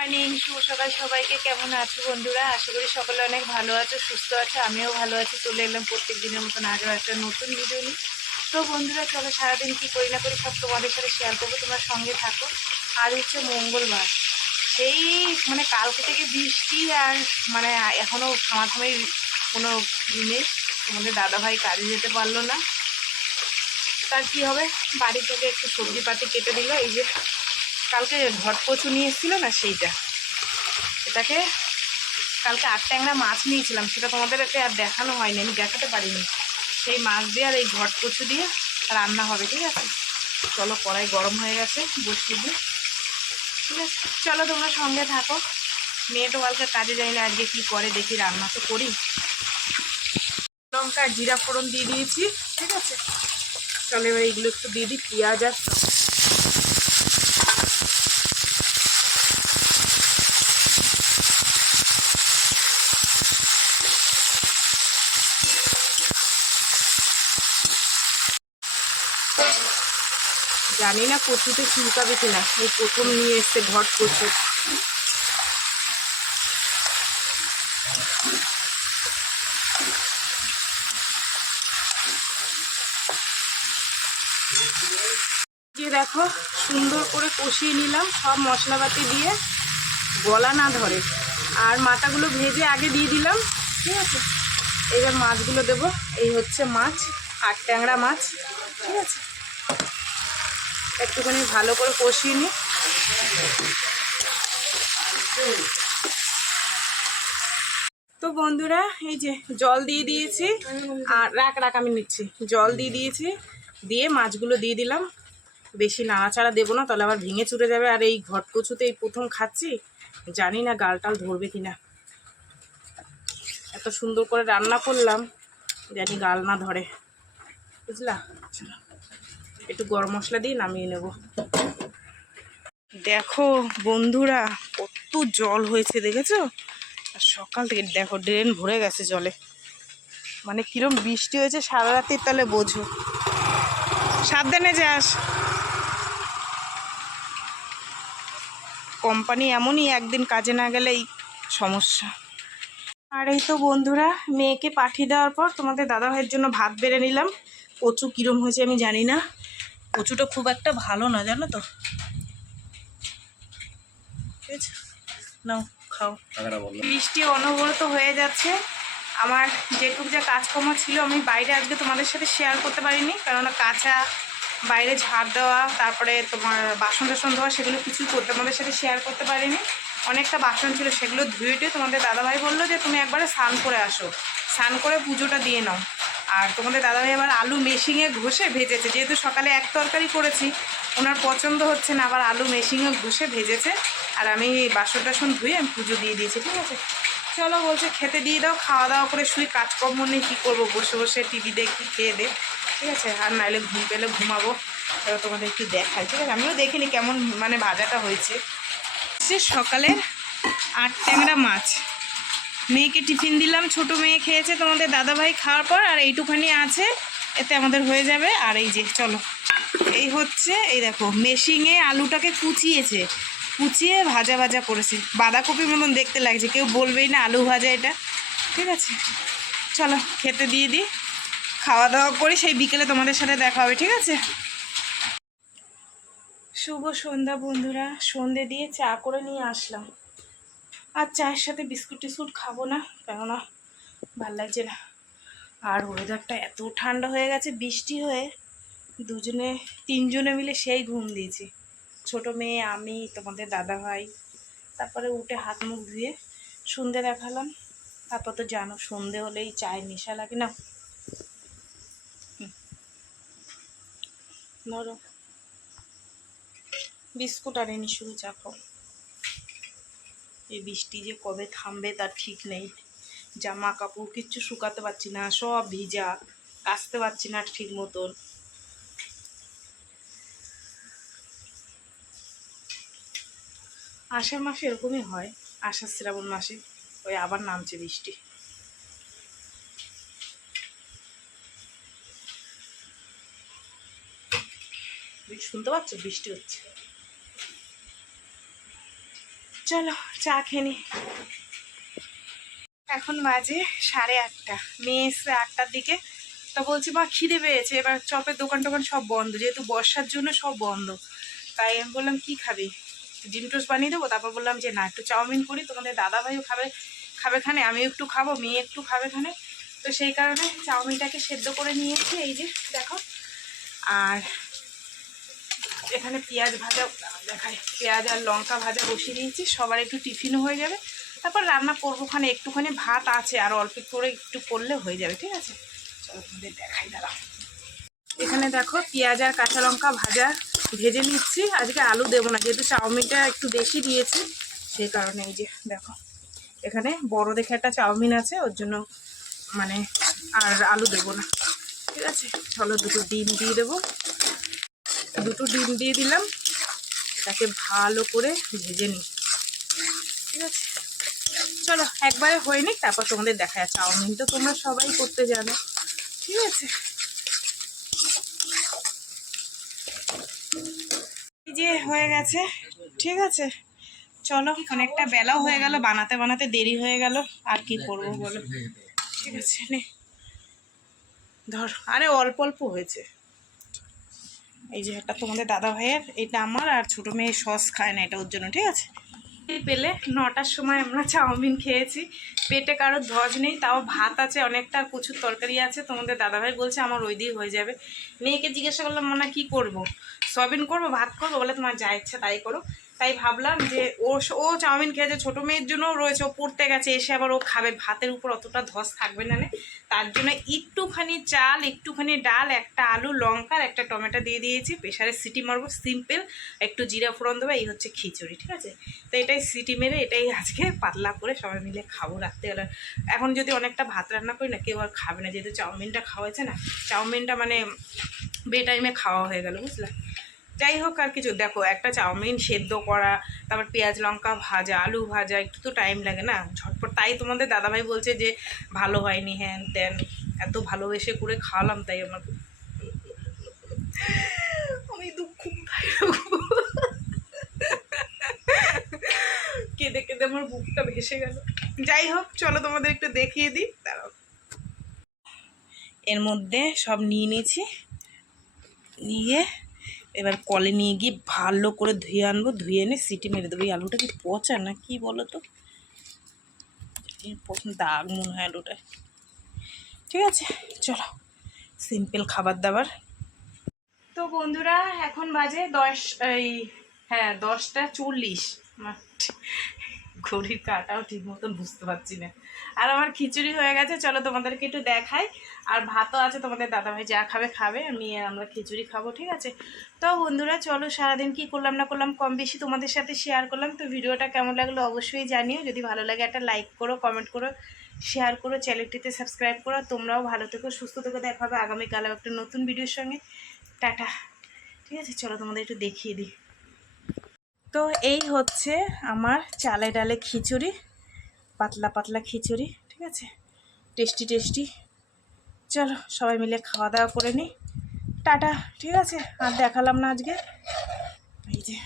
Morning, শুভ সকাল সবাইকে। কেমন আছো বন্ধুরা? আশা করি সকলে অনেক ভালো আছে, সুস্থ আছে। আমিও ভালো আছি। চলে এলাম প্রত্যেক দিনের মতন আগেও একটা নতুন ভিডিও নিই। তো বন্ধুরা, চলো সারাদিন কী করি না করি সব তোমাদের সাথে শেয়ার করবো, তোমরা সঙ্গে থাকো। আজ হচ্ছে মঙ্গলবার। সেই কালকে থেকে বৃষ্টি, আর এখনও থামাথামির কোনো নেই। তোমাদের দাদাভাই কাজে যেতে পারলো না। তার কী হবে, বাড়ি থেকে একটু সবজিপাতি কেটে দিল। এই যে কালকে ঘটকচু নিয়ে এসেছিলো না, সেইটা, এটাকে কালকে 8 ট্যাংরা মাছ নিয়েছিলাম, সেটা তোমাদেরকে আর দেখানো হয়নি, আমি দেখাতে পারিনি। সেই মাছ দিয়ে আর এই ঘটকচু দিয়ে রান্না হবে, ঠিক আছে? চলো, কড়াই গরম হয়ে গেছে, বসিয়ে দিই, ঠিক আছে? চলো তোমরা সঙ্গে থাকো। মেয়ে তো কালকে কাজে যাই না, আজকে কী করে দেখি, রান্না তো করি। লঙ্কা জিরা ফোড়ন দিয়ে দিয়েছি, ঠিক আছে? চলো এবার এইগুলো একটু দিয়ে দিই, পেঁয়াজ আর জানি না কচুতে চুলকাবে কিনা, এই প্রথম নিয়ে এসছে ঘটকচু। যে দেখো, সুন্দর করে কষিয়ে নিলাম সব মশলাপাতি দিয়ে, গলা না ধরে। আর মাথাগুলো ভেজে আগে দিয়ে দিলাম, ঠিক আছে? এবার মাছগুলো দেবো। এই হচ্ছে মাছ, 8 ট্যাংরা মাছ, ঠিক আছে? একটুখানি ভালো করে কষিয়ে নিই। তো বন্ধুরা, এই যে জল দিয়ে দিয়েছি, আর রাখ আমি নিচ্ছি। জল দিয়ে দিয়েছি, দিয়ে মাছগুলো দিয়ে দিলাম। বেশি নাড়াচাড়া দেবো না, তাহলে আবার ভেঙে চুরে যাবে। আর এই ঘটকচুতে এই প্রথম খাচ্ছি, জানি না গালটাল ধরবে কিনা। এত সুন্দর করে রান্না করলাম, জানি গাল না ধরে, বুঝলা? একটু গরম মশলা দিয়ে নামিয়ে নেব। দেখো বন্ধুরা, কত জল হয়েছে দেখেছো? আর সকাল থেকে দেখো ড্রেন ভরে গেছে জলে। কিরম বৃষ্টি হয়েছে সারা রাতে, তাহলে বোঝো। সাবধানে যাস। কোম্পানি এমনই, একদিন কাজে না গেলেই সমস্যা। আর এই তো বন্ধুরা, মেয়েকে পাঠিয়ে দেওয়ার পর তোমাদের দাদাভাইয়ের জন্য ভাত বেড়ে নিলাম। কচু কীরম হয়েছে আমি জানি না, কচুটা খুব একটা ভালো না, জানো তো। ঠিক আছে, নাও খাও। বৃষ্টি অনবরত হয়ে যাচ্ছে। আমার যেটুকু যা কাজকর্ম ছিল আমি বাইরে আজকে তোমাদের সাথে শেয়ার করতে পারিনি, কেননা কাঁচা, বাইরে ঝাড় দেওয়া, তারপরে তোমার বাসন টাসন ধোয়া, সেগুলো কিছুই তোমাদের সাথে শেয়ার করতে পারিনি। অনেকটা বাসন ছিল, সেগুলো ধুয়ে টুয়ে তোমাদের দাদাভাই বললো যে তুমি একবারে স্নান করে আসো, স্নান করে পুজোটা দিয়ে নাও। আর তোমাদের দাদাভাই আবার আলু মেশিনে ঘষে ভেজেছে, যেহেতু সকালে এক তরকারি করেছি, ওনার পছন্দ হচ্ছে না, আবার আলু মেশিনে ঘষে ভেজেছে। আর আমি বাসন টাসন ধুয়ে আমি পুজো দিয়ে দিয়েছি, ঠিক আছে? চলো, বলছে খেতে দিয়ে দাও, খাওয়া দাওয়া করে শুই, কাজকর্ম নেই, কী করবো, বসে বসে টিভি দেখি, খেয়ে দে, ঠিক আছে? আর নাহলে ঘুম পেলে ঘুমাবো। এবার তোমাদের একটু দেখাই, ঠিক আছে? আমিও দেখিনি কেমন ভাজাটা হয়েছে। সে সকালের 8 ট্যাংরা মাছ মেয়েকে টিফিন দিলাম, ছোট মেয়ে খেয়েছে তোমাদের দাদাভাই খাওয়ার পর, আর এইটুখানি আছে, এতে আমাদের হয়ে যাবে। আর এই যে চলো, এই হচ্ছে, এই দেখো মেশিনে আলুটাকে কুচিয়েছে, কুচিয়ে ভাজা ভাজা করেছে, বাঁধাকপির মতন দেখতে লাগছে, কেউ বলবেই না আলু ভাজা এটা, ঠিক আছে? চলো খেতে দিয়ে দিই, খাওয়া দাওয়া করি, সেই বিকেলে তোমাদের সাথে দেখা হবে, ঠিক আছে? শুভ সন্ধ্যা বন্ধুরা, সন্ধে দিয়ে চা করে নিয়ে আসলাম। আর চায়ের সাথে বিস্কুট টিস্কুট খাবো না, কেননা ভাল লাগছে না। আর ওয়েদারটা এত ঠান্ডা হয়ে গেছে, বৃষ্টি হয়ে তিনজনে মিলে সেই ঘুম দিয়েছি। ছোট মেয়ে, আমি, তোমাদের দাদাভাই। তারপরে উঠে হাত মুখ ধুয়ে সন্ধে দেখালাম। তারপর তো জানো, সন্ধে হলেই চায়ের নেশা লাগে না। ধরো বিস্কুট আনিনি, শুধু চা খাও। এই বৃষ্টি যে কবে থামবে তার ঠিক নেই। জামা কাপড় কিচ্ছু শুকাতে পারছি না, সব ভিজা, কাচতে পারছি না ঠিক মতন। আষাঢ় মাসে এরকমই হয়, আষাঢ় শ্রাবণ মাসে ওই আবার নামছে বৃষ্টি। শুনতে পাচ্ছ বৃষ্টি হচ্ছে? চলো চা খেয়ে নি। এখন বাজে 8:30, মেয়ে এসছে 8টার দিকে। তা বলছি মা খিদে পেয়েছে, এবার চপের দোকান টোকান সব বন্ধ, যেহেতু বর্ষার জন্য সব বন্ধ। তাই আমি বললাম কি খাবি, ডিম টোস্ট বানিয়ে দেবো। তারপর বললাম যে না, একটু চাউমিন করি, তোমাদের দাদাভাইও খাবে খানে, আমিও একটু খাবো, মেয়ে একটু খাবে খানে। তো সেই কারণে চাউমিনটাকে সেদ্ধ করে নিয়েছি, এই যে দেখো। আর এখানে পেঁয়াজ ভাজা দেখায়, পেঁয়াজ আর লঙ্কা ভাজা বসিয়ে দিয়েছি, সবার একটু টিফিনও হয়ে যাবে। তারপর রান্না করবো খানে, একটুখানি ভাত আছে, আর অল্প করে একটু করলে হয়ে যাবে, ঠিক আছে। চলো তোমাদের দেখাই, দাঁড়াও। এখানে দেখো পেঁয়াজ আর কাঁচা লঙ্কা ভাজা ভেজে নিচ্ছি। আজকে আলু দেবো না, যেহেতু চাউমিনটা একটু বেশি দিয়েছি, সেই কারণে। এই যে দেখো, এখানে বড় দেখে একটা চাউমিন আছে, ওর জন্য মানে আর আলু দেবো না, ঠিক আছে। চলো দুটো ডিম দিয়ে দেবো, দুটো ডিম দিয়ে দিলাম, এটাকে ভালো করে ভেজে নিই, ঠিক আছে। চলো একবারে হয়ে নিক, তারপর তোমাদের দেখা যাচ্ছে। চাউমিন তো তোমরা সবাই করতে জানো, ঠিক আছে। এই যে হয়ে গেছে, ঠিক আছে। চলো, অনেকটা বেলাও হয়ে গেল, বানাতে বানাতে দেরি হয়ে গেল, আর কি করবো বলো, ঠিক আছে। নে ধর, আরে অল্প অল্প হয়েছে। এই যে একটা তোমাদের দাদা ভাইয়ের, এটা আমার, আর ছোটো মেয়ে সস খায় না, এটা ওর জন্য, ঠিক আছে। পেলে 9টার সময় আমরা চাউমিন খেয়েছি, পেটে কারো ধজ নেই, তাও ভাত আছে অনেকটা, আর প্রচুর তরকারি আছে। তোমাদের দাদাভাই বলছে আমার ওই দিয়ে হয়ে যাবে। মেয়েকে জিজ্ঞাসা করলাম মানে কি করব, সয়াবিন করবো, ভাত করবো, বলে তোমার যা ইচ্ছা তাই করো। তাই ভাবলাম যে ও চাউমিন খেয়েছে, ছোটো মেয়ের জন্যও রয়েছে, ও পড়তে গেছে, এসে আবার ও খাবে, ভাতের উপর অতটা ধস থাকবে না, তার জন্য একটুখানি চাল, একটুখানি ডাল, একটা আলু, লঙ্কা আর একটা টমেটো দিয়ে দিয়েছি, প্রেশারে সিটি মারবো, সিম্পল, একটু জিরা ফোড়ন দেবো, এই হচ্ছে খিচুড়ি, ঠিক আছে। তো এটাই সিটি মেরে, এটাই আজকে পাতলা করে সবাই মিলে খাবো রাত্রেবেলা। এখন যদি অনেকটা ভাত রান্না করি না, কেউ আর খাবে না, যেহেতু চাউমিনটা খাওয়াছে না, চাউমিনটা মানে বে টাইমে খাওয়া হয়ে গেল, বুঝলে। যাই হোক, আর কিছু দেখো, একটা চাউমিন সেদ্ধ করা, তারপর পেঁয়াজ লঙ্কা ভাজা, আলু ভাজা, একটু তো টাইম লাগে না, ঝটপট। তাই তোমাদের দাদাভাই বলছে যে ভালো হয়নি, হ্যান ত্যান, এত ভালোবেসে করে খাওয়ালাম, তাই আমার আমি দুঃখ কেঁদে কেঁদে আমার বুকটা ভেসে গেল। যাই হোক, চলো তোমাদের একটু দেখিয়ে দিই, দাঁড়াও। এর মধ্যে সব নিয়ে নিয়েছি, নিয়ে এবার কলে নিয়ে গিয়ে ভালো করে ধুয়ে আনবো, ধুয়ে এনে সিটি মেরে দেবো। এই আলুটা কি পচা না কি বলো তো, দাগ মনে হয় আলুটা, ঠিক আছে। চলো, সিম্পল খাবার দাবার। তো বন্ধুরা, এখন বাজে 10:40। ঘড়ির কাটাও ঠিক মতন বুঝতে পারছি না। আর আমার খিচুড়ি হয়ে গেছে, চলো তোমাদেরকে একটু দেখাই। আর ভাতও আছে, তোমাদের দাদাভাই যা খাবে, আমরা খিচুড়ি খাবো, ঠিক আছে। তো বন্ধুরা চলো, সারাদিন কি করলাম না করলাম কম বেশি তোমাদের সাথে শেয়ার করলাম। তো ভিডিওটা কেমন লাগলো অবশ্যই জানিও, যদি ভালো লাগে একটা লাইক করো, কমেন্ট করো, শেয়ার করো, চ্যানেলটিতে সাবস্ক্রাইব করো। তোমরাও ভালো থেকো, সুস্থ থেকো, দেখা হবে আগামীকাল একটা নতুন ভিডিওর সঙ্গে। টাটা, ঠিক আছে। চলো তোমাদের একটু দেখিয়ে দিই। তো এই হচ্ছে আমার চালে ডালে খিচুড়ি, পাতলা পাতলা খিচুড়ি, ঠিক আছে, টেস্টি টেস্টি। চলো সবাই মিলে খাওয়া দাওয়া করে নিই, টাটা, ঠিক আছে। আর দেখালাম না আজকে, এই যে